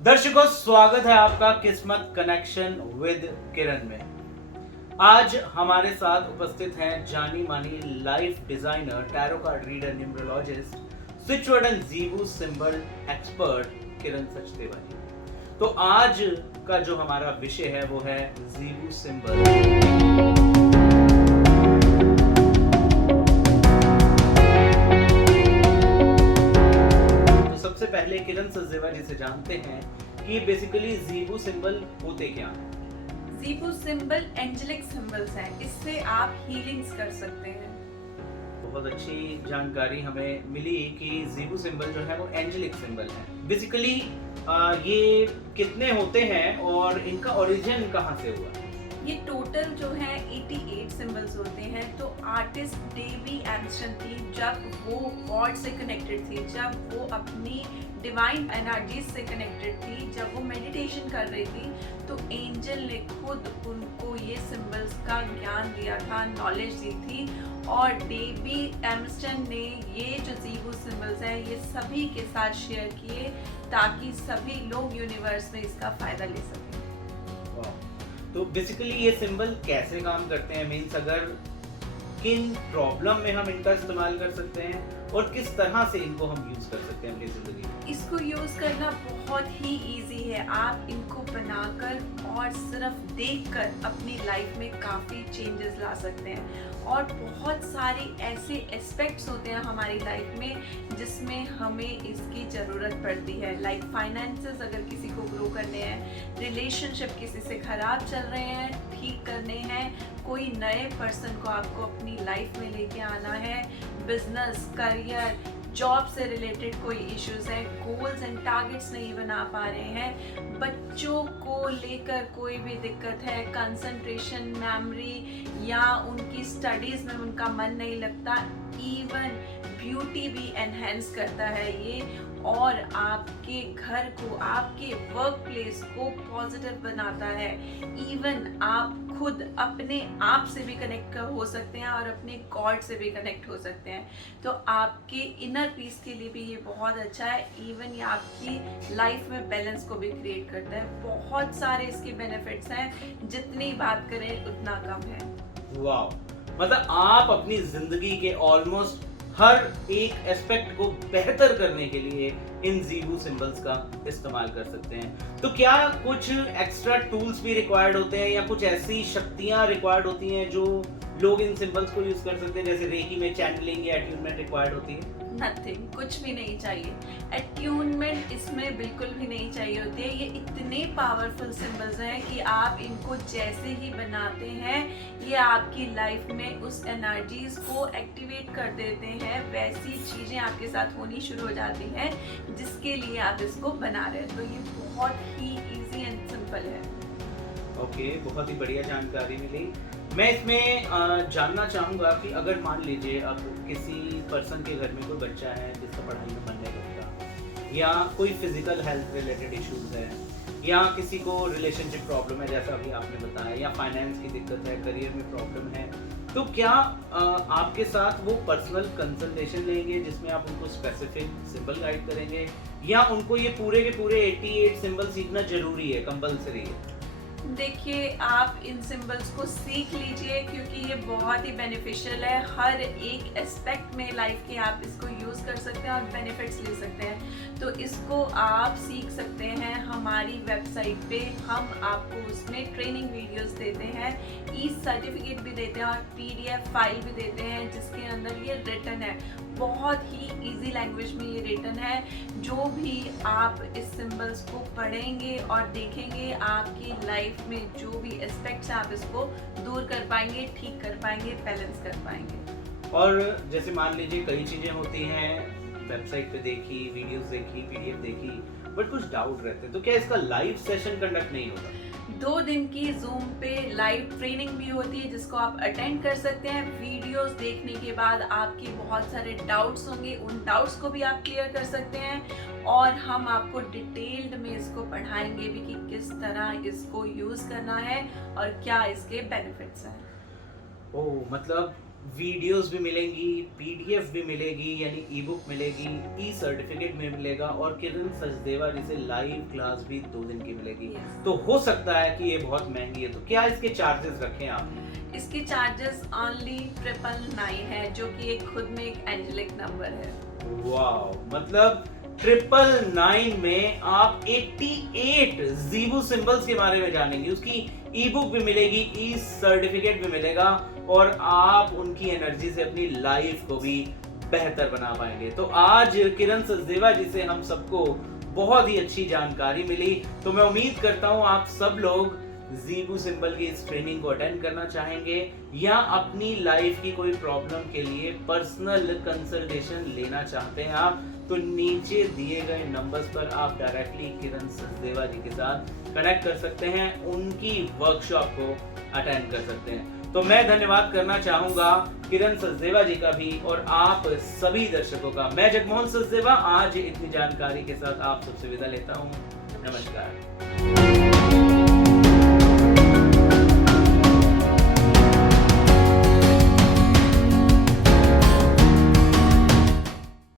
दर्शकों, स्वागत है आपका किस्मत कनेक्शन विद किरण में। आज हमारे साथ उपस्थित हैं जानी मानी life designer, tarot card reader, numerologist, switch word and zibu symbol expert Kiran Sachdeva ji. तो आज का जो हमारा विषय है वो है ज़ीबू सिंबल। सबसे पहले किरण सचदेवा जी से जानते हैं कि बेसिकली ज़ीबू सिंबल होते क्या हैं। ज़ीबू सिंबल एंजेलिक सिंबल्स हैं, इससे आप हीलिंग्स कर सकते हैं। बहुत अच्छी जानकारी हमें मिली कि ज़ीबू सिंबल जो है वो एंजेलिक सिंबल है। बेसिकली ये कितने होते हैं और इनका ओरिजिन कहाँ से हुआ? ये टोटल जो है 88 सिंबल्स होते हैं। तो आर्टिस्ट डेवी एंडरसन थी, जब वो गॉड से कनेक्टेड थी, जब वो अपनी डिवाइन एनर्जीज से कनेक्टेड थी, जब वो मेडिटेशन कर रही थी, तो एंजल ने खुद उनको ये सिंबल्स का ज्ञान दिया था, नॉलेज दी थी। और डेवी एंडरसन ने ये जो ज़ीबू सिंबल्स हैं ये सभी के साथ शेयर किए ताकि सभी लोग यूनिवर्स में इसका फ़ायदा ले सकें। तो बेसिकली ये सिंबल कैसे काम करते हैं, मीन्स अगर किन प्रॉब्लम में हम इनका इस्तेमाल कर सकते हैं और किस तरह से इनको हम यूज कर सकते हैं अपनी जिंदगी में? इसको यूज करना बहुत ही इजी है। आप इनको बनाकर और सिर्फ देखकर अपनी लाइफ में काफ़ी चेंजेस ला सकते हैं। और बहुत सारे ऐसे एस्पेक्ट्स होते हैं हमारी लाइफ में जिसमें हमें इसकी ज़रूरत पड़ती है। लाइक फाइनेंसेस अगर किसी को ग्रो करने हैं, रिलेशनशिप किसी से ख़राब चल रहे हैं, ठीक करने हैं, कोई नए पर्सन को आपको अपनी लाइफ में लेके आना है, बिजनेस, करियर, जॉब से रिलेटेड कोई इश्यूज है, गोल्स एंड टारगेट्स नहीं बना पा रहे हैं, बच्चों को लेकर कोई भी दिक्कत है, कंसंट्रेशन, मेमोरी या उनकी स्टडीज़ में उनका मन नहीं लगता, इवन ब्यूटी भी एनहेंस करता है ये, और आपके घर को, आपके वर्क प्लेस को पॉजिटिव बनाता है। इवन आप खुद अपने आप से भी कनेक्ट हो सकते हैं और अपने गॉड से भी कनेक्ट हो सकते हैं। तो आपके इनर पीस के लिए भी ये बहुत अच्छा है। इवन ये आपकी लाइफ में बैलेंस को भी क्रिएट करता है। बहुत सारे इसके बेनिफिट्स हैं, जितनी बात करें उतना कम है। वाह, मतलब आप अपनी जिंदगी के ऑलमोस्ट हर एक एस्पेक्ट को बेहतर करने के लिए इन ज़ीबू सिंबल्स का इस्तेमाल कर सकते हैं। तो क्या कुछ एक्स्ट्रा टूल्स भी रिक्वायर्ड होते हैं या कुछ ऐसी शक्तियां रिक्वायर्ड होती हैं जो लोग इन सिंबल्स को यूज कर सकते हैं, जैसे रेकी में चैनलिंग या अट्यूनमेंट रिक्वायर्ड होती है? नथिंग, कुछ भी नहीं चाहिए। अट्यूनमेंट इसमें बिल्कुल भी नहीं चाहिए होती है। ये इतने पावरफुल सिंबल्स हैं कि आप इनको जैसे ही बनाते हैं ये आपकी लाइफ में उस एनर्जीज को एक्टिवेट कर देते हैं। वैसी चीज़ें आपके साथ होनी शुरू हो जाती हैं जिसके लिए आप इसको बना रहे हैं। तो ये बहुत ही ईजी एंड सिंपल है। ओके, बहुत ही बढ़िया जानकारी मिली। मैं इसमें जानना चाहूँगा कि अगर मान लीजिए अब किसी पर्सन के घर में कोई बच्चा है जिसका पढ़ाई में मन नहीं लगता, या कोई फिजिकल हेल्थ रिलेटेड इश्यूज है, या किसी को रिलेशनशिप प्रॉब्लम है जैसा अभी आपने बताया, या फाइनेंस की दिक्कत है, करियर में प्रॉब्लम है, तो क्या आपके साथ वो पर्सनल कंसल्टेशन लेंगे जिसमें आप उनको स्पेसिफिक सिंबल गाइड करेंगे, या उनको ये पूरे के पूरे 88 सिंबल सीखना जरूरी है, कंपलसरी है? देखिए, आप इन सिंबल्स को सीख लीजिए क्योंकि ये बहुत ही बेनिफिशियल है। हर एक एस्पेक्ट में लाइफ के आप इसको यूज़ कर सकते हैं और बेनिफिट्स ले सकते हैं। तो इसको आप सीख सकते हैं हमारी वेबसाइट पे। हम आपको उसमें ट्रेनिंग वीडियोस देते हैं, ई सर्टिफिकेट भी देते हैं और PDF फाइल भी देते हैं जिसके अंदर ये रिटन है। बहुत ही इजी लैंग्वेज में ये रिटन है। जो भी आप इस सिंबल्स को पढ़ेंगे और देखेंगे, आपकी लाइफ में जो भी एस्पेक्ट्स हैं आप इसको दूर कर पाएंगे, ठीक कर पाएंगे, बैलेंस कर पाएंगे। और जैसे मान लीजिए कई चीज़ें होती हैं, वेबसाइट पे देखी, वीडियोस देखी, PDF देखी, बट कुछ डाउट रहते हैं, तो क्या इसका लाइव सेशन कंडक्ट नहीं होता? 2 दिन की जूम पे लाइव ट्रेनिंग भी होती है जिसको आप अटेंड कर सकते हैं। वीडियोस देखने के बाद आपके बहुत सारे डाउट्स होंगे, उन डाउट्स को भी आप क्लियर कर सकते हैं और हम आपको डिटेल्ड में इसको पढ़ाएंगे भी कि किस तरह इसको यूज़ करना है और क्या इसके बेनिफिट्स हैं। ओह, मतलब वीडियोस भी मिलेंगी, पीडीएफ भी मिलेगी यानी ई बुक मिलेगी, ई सर्टिफिकेट में मिलेगा और किरण सचदेवा जी से लाइव क्लास भी 2 दिन की मिलेगी। Yes. तो हो सकता है कि ये बहुत महंगी है, तो क्या इसके चार्जेस रखे हैं आपने? इसके चार्जेस ओनली 999 है, जो कि एक खुद में एक एंजेलिक नंबर है। वाओ, मतलब 999 में आप 88 ज़ीबू सिंबल्स के बारे में जानेंगे, उसकी ई बुक भी मिलेगी, ई सर्टिफिकेट भी मिलेगा और आप उनकी एनर्जी से अपनी लाइफ को भी बेहतर बना पाएंगे। तो आज किरण सचदेवा जी से हम सबको बहुत ही अच्छी जानकारी मिली। तो मैं उम्मीद करता हूँ आप सब लोग ज़ीबू सिंबल की इस ट्रेनिंग को अटेंड करना चाहेंगे या अपनी लाइफ की कोई प्रॉब्लम के लिए पर्सनल कंसल्टेशन लेना चाहते हैं आप, तो नीचे दिए गए नंबर्स पर आप डायरेक्टली किरण सचदेवा जी के साथ कनेक्ट कर सकते हैं, उनकी वर्कशॉप को अटेंड कर सकते हैं। तो मैं धन्यवाद करना चाहूंगा किरण सचदेवा जी का भी और आप सभी दर्शकों का। मैं जगमोहन सचदेवा आज इतनी जानकारी के साथ आप सबसे विदा लेता हूँ। नमस्कार।